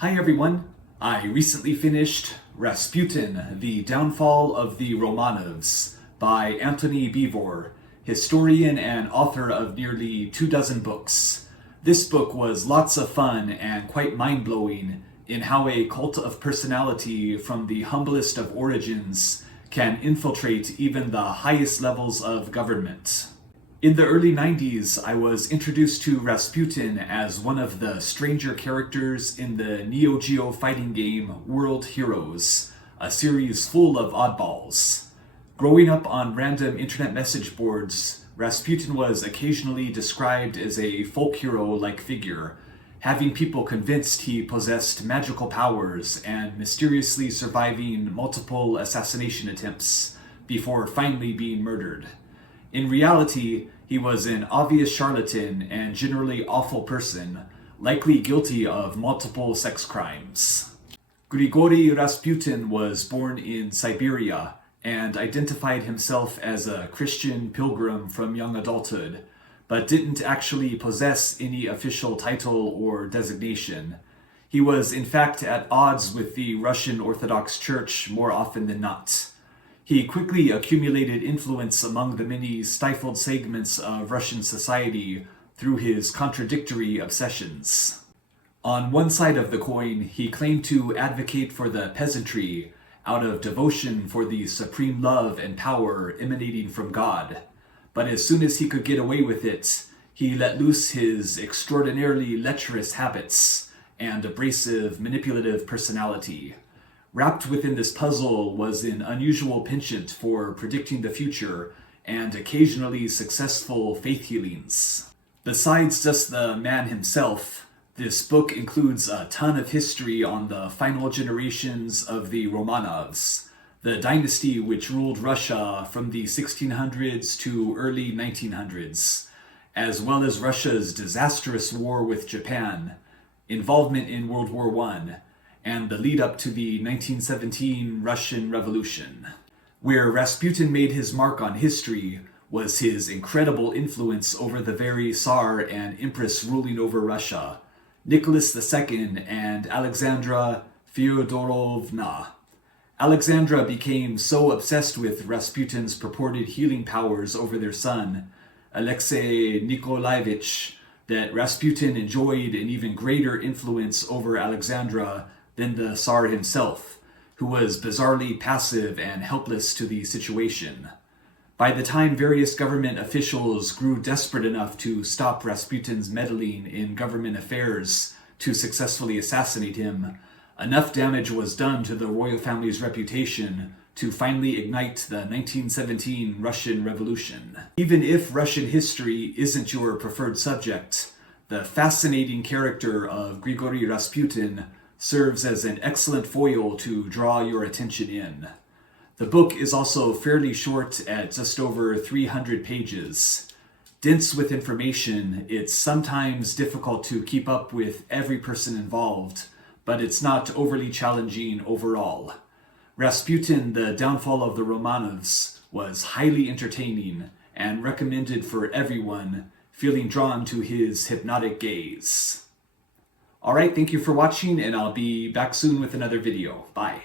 Hi everyone! I recently finished Rasputin, The Downfall of the Romanovs by Antony Beevor, historian and author of nearly 24 books. This book was lots of fun and quite mind-blowing in how a cult of personality from the humblest of origins can infiltrate even the highest levels of government. In the early 90s, I was introduced to Rasputin as one of the stranger characters in the Neo Geo fighting game World Heroes, a series full of oddballs. Growing up on random internet message boards, Rasputin was occasionally described as a folk hero-like figure, having people convinced he possessed magical powers and mysteriously surviving multiple assassination attempts before finally being murdered. In reality, he was an obvious charlatan and generally awful person, likely guilty of multiple sex crimes. Grigory Rasputin was born in Siberia and identified himself as a Christian pilgrim from young adulthood, but didn't actually possess any official title or designation. He was in fact at odds with the Russian Orthodox Church more often than not. He quickly accumulated influence among the many stifled segments of Russian society through his contradictory obsessions. On one side of the coin, he claimed to advocate for the peasantry out of devotion for the supreme love and power emanating from God. But as soon as he could get away with it, he let loose his extraordinarily lecherous habits and abrasive, manipulative personality. Wrapped within this puzzle was an unusual penchant for predicting the future and occasionally successful faith healings. Besides just the man himself, this book includes a ton of history on the final generations of the Romanovs, the dynasty which ruled Russia from the 1600s to early 1900s, as well as Russia's disastrous war with Japan, involvement in World War I, and the lead up to the 1917 Russian Revolution. Where Rasputin made his mark on history was his incredible influence over the very Tsar and Empress ruling over Russia, Nicholas II and Alexandra Fyodorovna. Alexandra became so obsessed with Rasputin's purported healing powers over their son, Alexei Nikolaevich, that Rasputin enjoyed an even greater influence over Alexandra than the Tsar himself, who was bizarrely passive and helpless to the situation. By the time various government officials grew desperate enough to stop Rasputin's meddling in government affairs to successfully assassinate him, enough damage was done to the royal family's reputation to finally ignite the 1917 Russian Revolution. Even if Russian history isn't your preferred subject, the fascinating character of Grigory Rasputin serves as an excellent foil to draw your attention in. The book is also fairly short at just over 300 pages. Dense with information, it's sometimes difficult to keep up with every person involved, but it's not overly challenging overall. Rasputin, The Downfall of the Romanovs, was highly entertaining and recommended for everyone feeling drawn to his hypnotic gaze. Alright, thank you for watching, and I'll be back soon with another video. Bye.